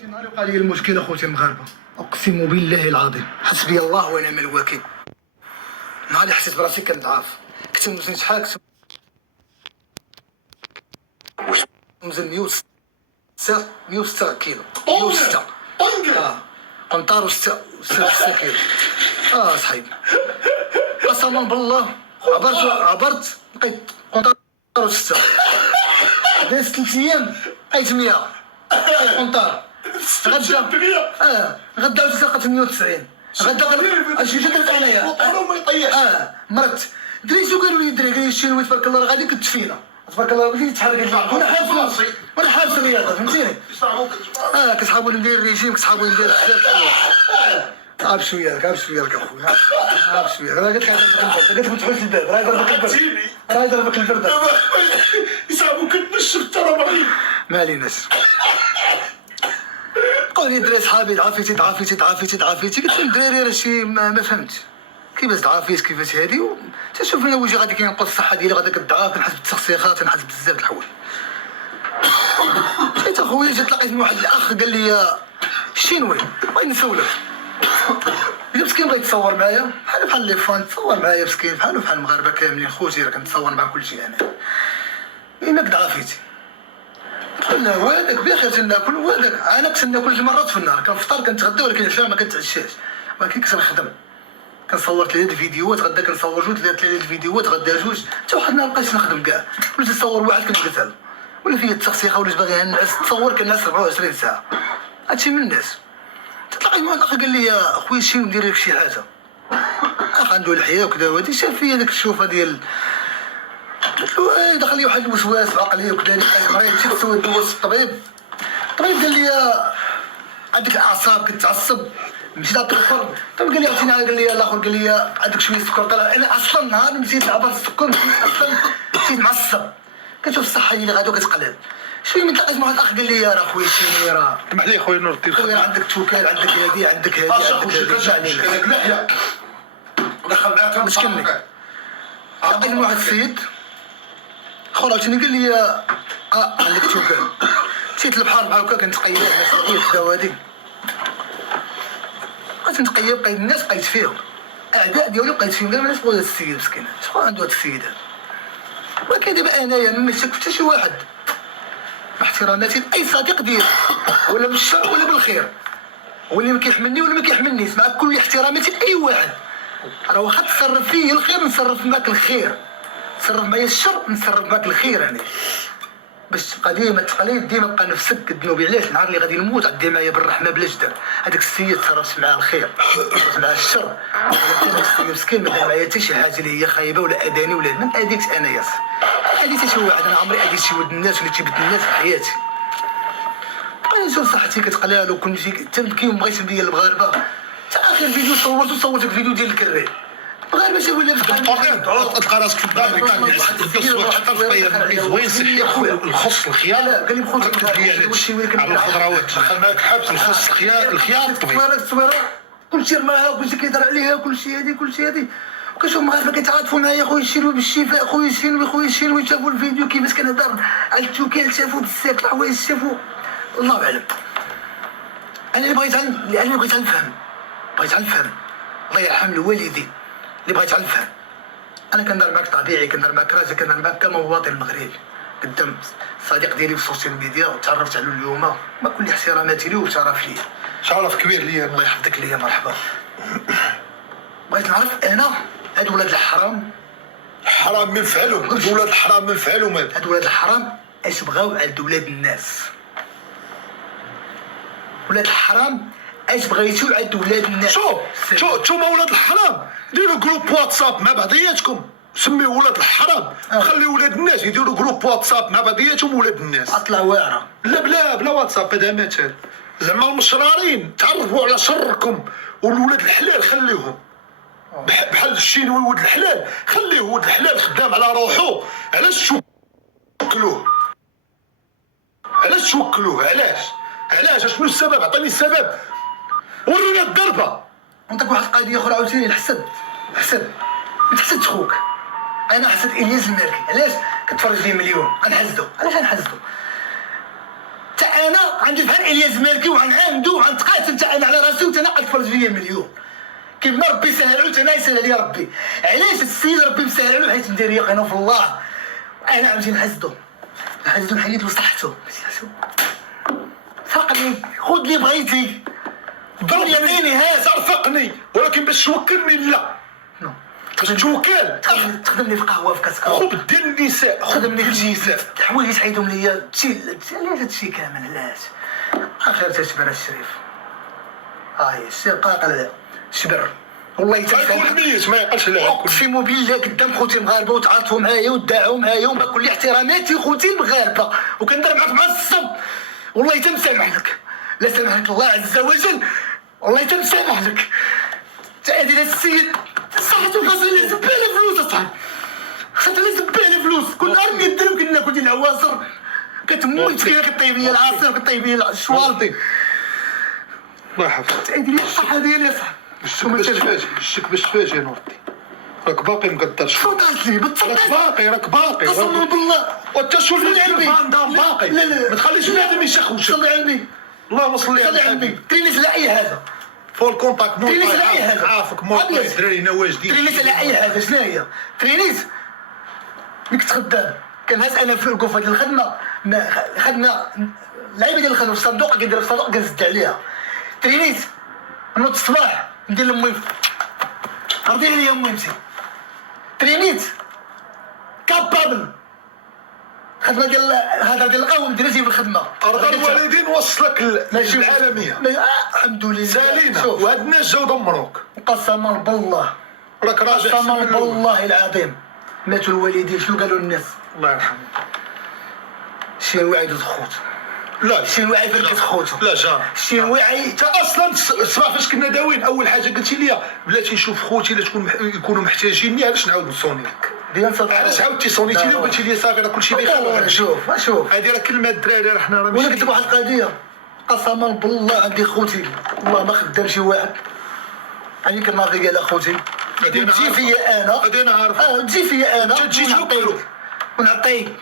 خوتي نهار وقع لي المشكل اخوتي المغاربه، اقسم بالله العظيم حسبي الله ونعم الوكيل. نهار اللي حسيت براسي كنضعف، كنت نوزن شحال، كنت نوزن 106 كيلو. 106 قنطار و6 كيلو. صحيح قسما بالله عبرت لقيت قنطار و6. داز 3 ايام لقيت 100 قنطار. غدا لقيت 190. غدا اش درت انايا ما يطيحش. مرت دريتو قالوا لي دري قال شي تبارك الله غادي كنت فينا تبارك الله بديت تحرك وانا حابس الرياضه فهمتيني. كصحابو ندير الريجيم كصحابو ندير بزاف. بشويه لك اخويا بشويه. راه قلت لك ما تحوس الباب، راه ضربك البرد يصاحبو كتنشف حتى راه مريض. ما عليناش. قولي دري صحابي ضعفيتي قلت لهم الدراري راه شي ما فهمتش كيفاش ضعفيت كيفاش هادي. تشوف انا وجهي غادي كينقص الصحه ديالي غادي كتضعف، كنحس بالتسخيخات كنحس بزاف د الحوايج. حيت اخويا جات لقيت من واحد الاخ قال لي الشينوي بغيت نسولك. مسكين بغا يتصور معايا بحال لي فان، تصور معايا مسكين بحال المغاربه كاملين. خوتي راه كنتصور مع كلشي انا. انك ضعفيتي قلت له وهذاك بخير تناكل وهذاك انا كنت ناكل 2 مرات في النهار، كنفطر كنتغدى ولكن العشاء ما كنتعشاش، ولكن كنت نخدم. كنصور 3 الفيديوهات غدا كنصور 2 3 الفيديوهات غدا 2 حتى واحد النهار مابقيتش نخدم كاع، وليت نصور واحد كنقتل ولا فيا التسخيخه وليت باغي نعس تصور كنعس 24 ساعه. هادشي من الناس. تلاقيت مع واحد الاخ قال لي اخويا شي ندير لك شي حاجه. اخ عنده الحياه وكذا وهادي شاف فيا داك الشوفه ديال قلت له دخل لي واحد الوسواس في عقلي وكذا مريض. مشيت سولت الطبيب قال لي عندك الاعصاب كتعصب. مشيت للدكتور قال لي عطيني، قال لي الاخر قال لي عندك شويه سكر. طلع انا اصلا نهار مشيت لعبر السكر اصلا مشيت معصب، كتشوف الصحه ديالي غادي وكتقلب شويه. من تلاقيت مع واحد الاخ قال لي راه خويا شيني راه اسمح لي خويا نور الدين، خويا عندك توكال عندك هادي عندك لحيه دخل معاك مشكلني. لقيت مع واحد السيد خويا عاوتاني قال لي عندك توكال. مشيت للبحر بحال هكا كنتقيب الناس الدوادي، بقيت نتقيب بقيت الناس بقيت فيهم اعداء ديالي بقيت فيهم. قال ما نسبغي هذا السيد مسكين شكون عنده هذا السيد هذا. ولكن دابا انايا ما شك حتى شي واحد مع احتراماتي لاي صديق ديالي ولا بالشر ولا بالخير، واللي ما كيحملني ولا ما كيحملنيش مع كل احتراماتي لاي واحد. راه واخا تصرف فيا الخير نتصرف معاك الخير، تصرف معايا الشر نتصرف معاك الخير. يعني باش تبقى ديما التقاليد ديما بقى نفسك الذنوبي. علاش النهار اللي غادي نموت غادي معايا بالرحمه بلا جدال. هذاك السيد تصرفت معاه الخير تصرفت معاه الشر. هذاك السيد مسكين ما دار معايا حتى شي حاجه اللي هي خايبه ولا اذاني ولا ما اديتش انا ياسر. اديت شي واحد انا عمري اديت شي ولد الناس ولا جبت الناس في حياتي. بقيت نشوف صحتي كتقلال وكلشي تنبكي ومبغيتش ندير المغاربه. حتى اخر فيديو صورت الفيديو ديال الكري غير شي ولا تلقى راسك في الدار التصوير حتى الفطير زوين صحي. الخص الخيار قال لي بخوت على الخضروات دخل معاك حبس الخص الخيار التصويره كلشي رماها كلشي كيهضر عليها كلشي هادي وكنشوف المغاربه كيتعاطفوا معايا. خويا الشينوي بالشفاء، خويا الشينوي شافوا الفيديو كيفاش كنهضر على التوكال، شافوا بزاف الحوايج شافوا الله اعلم. انا اللي بغيت نفهم الله يرحم الوالدين اللي بغيت نفهم. انا كنهضر معاك طبيعي، كنهضر معاك راجل، كنهضر معاك كمواطن مغربي قدام صديق ديالي في السوشيال ميديا وتعرفت عليه اليوم ما كل احتراماتي ليه وشرف ليا. شرف كبير ليا. الله يحفظك ليا مرحبا. بغيت نعرف انا هاد ولاد الحرام من فعلهم ولاد الحرام من فعلهم هاد ولاد الحرام اش بغاو عند ولاد الناس. ولاد الحرام اش بغيتو عند ولاد الناس. شوف ولاد الحرام ديروا جروب واتساب مع بعضياتكم سميو ولاد الحرام. خليو ولاد الناس يديروا جروب واتساب مع بعضياتهم ولاد الناس. اطلع واعره لا بلا واتساب. هذا مثال زعما المشرارين تعرفوا على شركم. والولاد الحلال خليوهم بحال الشينوي ولد الحلال خليه ولد الحلال خدام على روحو. علاش توكلوه علاش شنو السبب؟ عطيني السبب ورينا الضربه. نعطيك واحد القضيه اخرى عاوتاني. الحسد ما تحسدش خوك. انا حسد الياس المالكي. علاش؟ كتفرج فيه مليون غنحسدو. علاش غنحسدو؟ حتى انا عندي بحال الياس غنتمالكي وغنعاندو وغنتقاتل حتى انا على راسي وتا انا غتفرج فيا مليون. كيما ربي سهل عليه انا يسهل عليا ربي. علاش السيد ربي مسهل عليه؟ حيت ندير يقينه في الله. انا غنمشي نحسدو نحيد له صحته. سرقني خذ لي بغيتي ضرب يميني ها صرفقني، ولكن باش توكلني لا. باش توكل تخدمني في قهوه في كاسكا. خذ ديال النساء، خدمني في النساء. حوايج تحيدهم ليا علاش هادشي كامل علاش؟ اخر تشبر الشريف. الشيء قاقل شبر والله يكون ميت ما يقالش لا. اقسم بالله قدام خوتي المغاربه وتعاطفوا معايا وداعوا معايا وما كل احتراماتي خوتي المغاربه وكندير معاك معصب. والله تمسامح لك، لا سامحك الله عز وجل، والله تمسامح لك. تعادل السيد صحته خاصها زباله فلوس اصاحبي، خاصها زباله فلوس. كل نهار 100 درهم كناكل ديال العواصر كتموت فيها، كطيب لي العصير كطيب لي الشوالطي. الله يحفظك. تعادل الصحه ديالي اصاحبي. الشك باش تفاجئ نورتي، راك باقي مقدر شويه. صوتات لي راك باقي قسما بالله. وانت شوف التلفان دام باقي. ما تخليش بنادم يشخوش. صلي على النبي. اللهم صل على النبي. ترينيس على اي حاجه. فول كونتاكت مو ترينيس على اي حاجه. عافاك مو الدراري نواجدين. ترينيس على اي حاجه. شنو هي ترينيس؟ ملي كنت خدام كنهز انا في الكوفه ديال الخدمه، خدمه اللعيبه ديال الخدمه في الصندوق كندير في الصندوق كنزد عليها. ترينيس نوض الصباح ندير لامي رضي عليا امي ترينيت كابابل. خدمه ديال الهضره ديال القهوه مدرسي في الخدمه. رضا الوالدين وصلك للعالميه الحمد لله سالينا. وهاد الناس جاو دمروك قسما بالله. راك راجع قسما بالله العظيم ماتوا الوالدين. شنو قالوا الناس؟ الله يرحمه. شي واعي دوز خوت. لا شي واعي فركت خوتو. لا جا شي واعي. انت اصلا صراحه فاش كنا داوين اول حاجه قلتي لي بلاتي نشوف خوتي لا تكون يكونوا محتاجيني. علاش نعاود نصوني لك؟ علاش عاودتي صونيتي لي وقلتي لي صافي راه كلشي بخير. شوف هذه راه كلمه الدراري. راه حنا راه وانا قلت لك واحد القضيه قسما بالله عندي خوتي والله ما خدام شي واحد. يعني كناضي على خوتي تجي فيا انا. هادي انا عارف. تجي فيا انا تجي توكلو ونعطيك.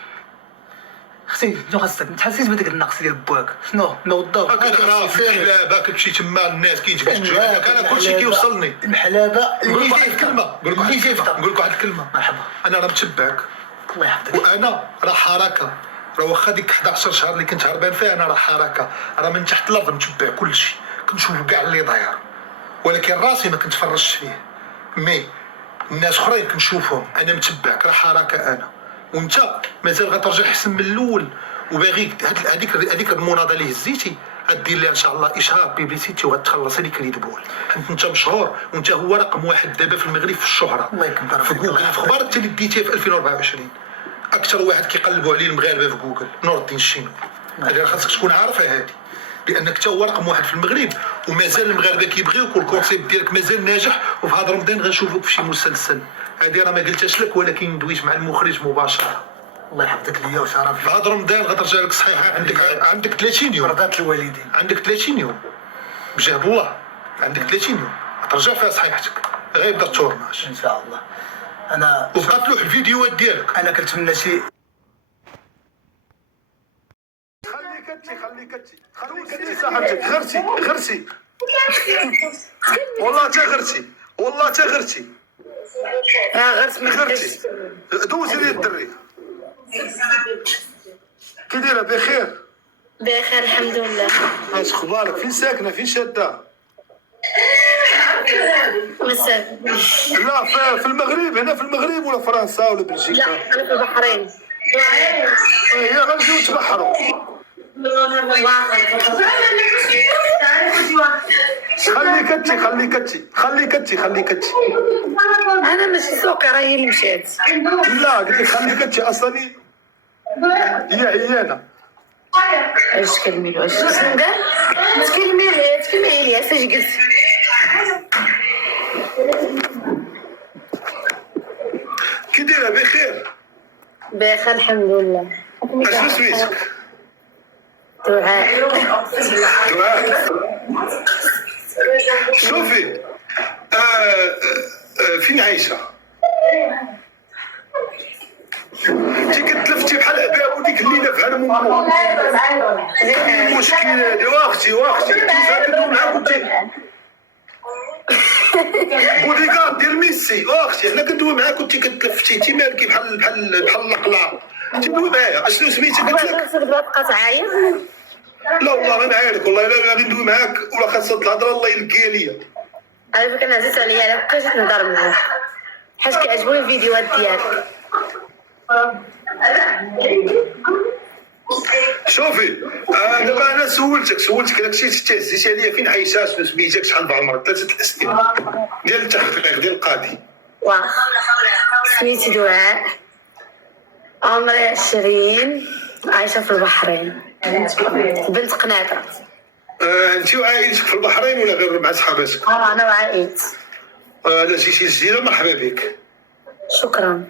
اختي شنو خاصك؟ ما تحسيش بهذاك النقص ديال باك. شنو نوضو كنعرف المحلابه كتمشي تما الناس كيتكتشوا. انا كلشي كيوصلني. المحلابه نقول لك واحد الكلمه. نقول لك واحد الكلمه. مرحبا. انا راه متبعك. الله يحفظك. وانا راه حركه. راه واخا ديك 11 شهر اللي كنت هربان فيها انا راه حركه. راه من تحت الارض متبع كلشي. كنشوف كاع اللي داير، ولكن راسي ما كنتفرجش فيه. مي الناس اخرين كنشوفهم. انا متبعك راه حركه انا. وانت مازال غترجع احسن من الاول. وباغي هذيك المناضله اللي هزيتي غدير لها ان شاء الله اشهار بيبليسيتي وغتخلص هذيك اللي دبول. انت مشهور وانت هو رقم واحد دابا في المغرب في الشهره. الله يكبر في جوجل. في اخبار انت اللي ديتيها في 2024 اكثر واحد كيقلبوا عليه المغاربه في جوجل نور الدين الشينوي. هذه خاصك تكون عارفها هذه، بانك انت هو رقم واحد في المغرب ومازال المغاربه كيبغيوك والكونسيبت ديالك مازال ناجح. وفي هذا رمضان غنشوفوك في شي مسلسل. هذه راه ما قلتهاش لك ولكن دويت مع المخرج مباشره. الله يحفظك ليا وشرف. في هذا رمضان غترجع لك صحيحه. عندك 30 يوم. رضات الوالدين. عندك 30 يوم بجهد الله. عندك 30 يوم غترجع فيها صحيحتك. غير يبدا التورناج ان شاء الله. انا وبقات تلوح الفيديوهات ديالك. انا كنتمنى شي. خليك صاحبتك غرتي والله تا غرتي غرتي دوزي لي الدري. كي دايره؟ بخير الحمد لله. اش اخبارك؟ فين ساكنه؟ فين شاده؟ مساء. لا في المغرب. هنا في المغرب ولا فرنسا ولا بلجيكا؟ لا انا في البحرين. هي غنمشيو نتبحروا. خليك انت. انا ماشي سوقي راه هي اللي مشات. لا قلت لك خليك انت اصلا. هي عيانه. اش كلمي له؟ اش اسمه كاع؟ تكلمي لي اش قلت؟ كي دايره؟ بخير الحمد لله. اشنو سميتك؟ دعاء. شوفي فين عايشه؟ انت كتلفتي بحال عباب وديك الليله غير المشكل هادي واختي كندوي معاك بوديكارد ديال ميسي واختي حنا كندوي معاك كنتي كتلفتي مالكي بحال القلاع تدوي معايا اشنو سميتك قلت لك تبقى تعاير. لا والله ما نعايرك والله الا غادي ندوي معاك ولا خاصها الهضره الله يلقيها ليا. على فكره انا عزيز عليا الا بقيت نهضر معاك حيت كيعجبوني الفيديوهات ديالك. شوفي دابا انا سولتك داكشي تهزيتي عليا فين عايشات فين سميتك شحال من عمرك 3 اسئله ديال التحقيق ديال القاضي. واخ سميتي دعاء عمري 20 عايشه في البحرين بنت قناطر. انت وعائلتك في البحرين ولا غير مع صحاباتك؟ انا وعائلتي. لا جيتي الجزيره مرحبا بك. شكرا.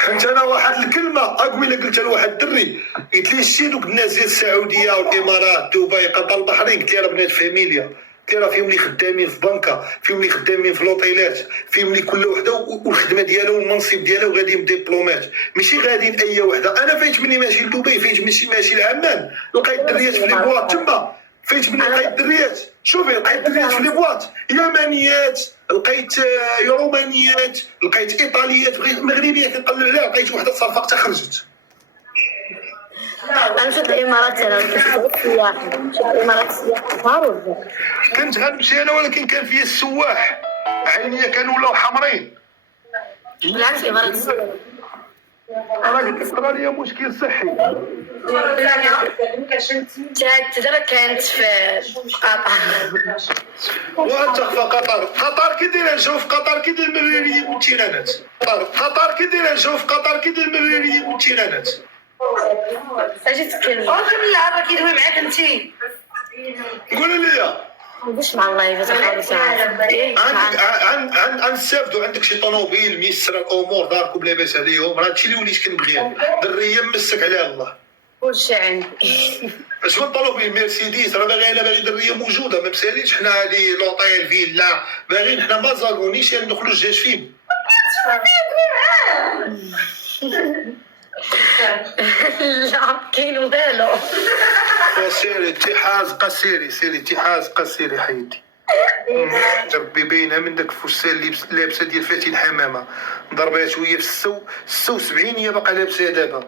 حيت انا واحد الكلمه اقوى قلتها لواحد الدري قلت لي شتي دوك الناس ديال السعوديه والامارات دبي قطر البحرين قلت لي راه بنات فاميليا قلت لي راه فيهم اللي خدامين في بنكه فيهم اللي خدامين في لوطيلات فيهم اللي كل وحده والخدمه ديالها والمنصب ديالها وغاديين بديبلومات ماشي غاديين اي وحده. انا فايت مني ماشي لدبي فايت ماشي لعمان لقيت الدريات في لي بواط تما فايت مني لقيت الدريات شوفي لقيت الدريات في لي بواط يمانيات لقيت رومانيات لقيت ايطاليات مغربيه كنقلب عليها لقيت وحده صافقه خرجت. انا مشيت الامارات انا كنت سياحه مشيت الامارات سياحه ضروري. كنت غنمشي انا ولكن كان فيا السواح عينيا كانوا ولاو حمرين. بالعكس الامارات راه لي مشكل صحي. دابا كانت في قطر. وانت في قطر كي داير نشوف في قطر كي داير المريريه والتيرانات. قطر كي داير نشوف في قطر كي داير المريريه والتيرانات. اجي تكلم لا راه كيدوي معاك انت قولي لي واش مع الله يجازيك غنستافدوا عندك شي طوموبيل ميسر الامور داركم لاباس عليهم راه هادشي اللي وليت كنبغي دريه مسك عليها الله كلشي عندي. اش من طوموبيل مرسيدس راه باغي دريه موجوده ما مساليش حنا هادي لوطيل فيلا باغيين حنا ما زاكونيش ندخلوا الجاج فين. لا كاين والو. سيري اتحاز قصيري حيدي ربي باينه من داك الفستان اللي لابسه ديال فاتن حمامه ضربها شويه في السو 76 هي باقا لابسه دابا.